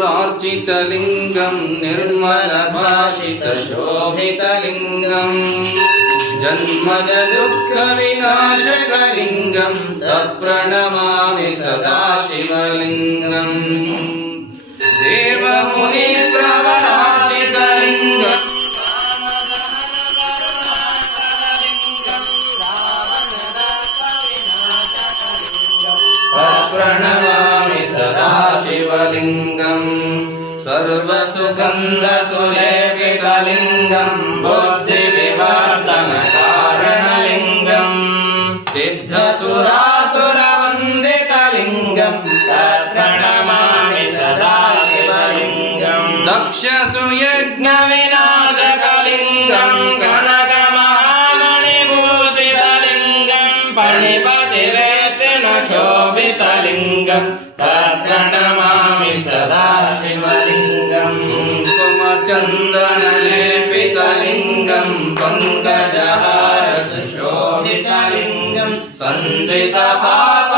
सर्वसुरार्चितलिङ्गम् निर्मलभाषितशोभितलिङ्गम् जन्मज दुःखविनाशकलिङ्गम् तत्प्रणमामि सदा शिवलिङ्गम् देवमुनिप्रवराचितलिङ्गम् प्रणमामि सदा शिवलिङ्गम् सर्वसुगन्धसुलेपितलिङ्गम् बुद्धिविवर्धनकारणलिङ्गम् सिद्धसुरासुरवन्दितलिङ्गम् तत्प्रणमामि सदा शिवलिङ्गम् दक्षसुयज्ञविनाशकलिङ्गम् कनकमहामणिभूषितलिङ्गम् पणिपतिवेष्टिन शोभितलिङ्गम् तत्प्रणमामि कुङ्कुमचन्दनलेपितलिङ्गम् पङ्कजहारसुशोभितलिङ्गम् सञ्चितपाप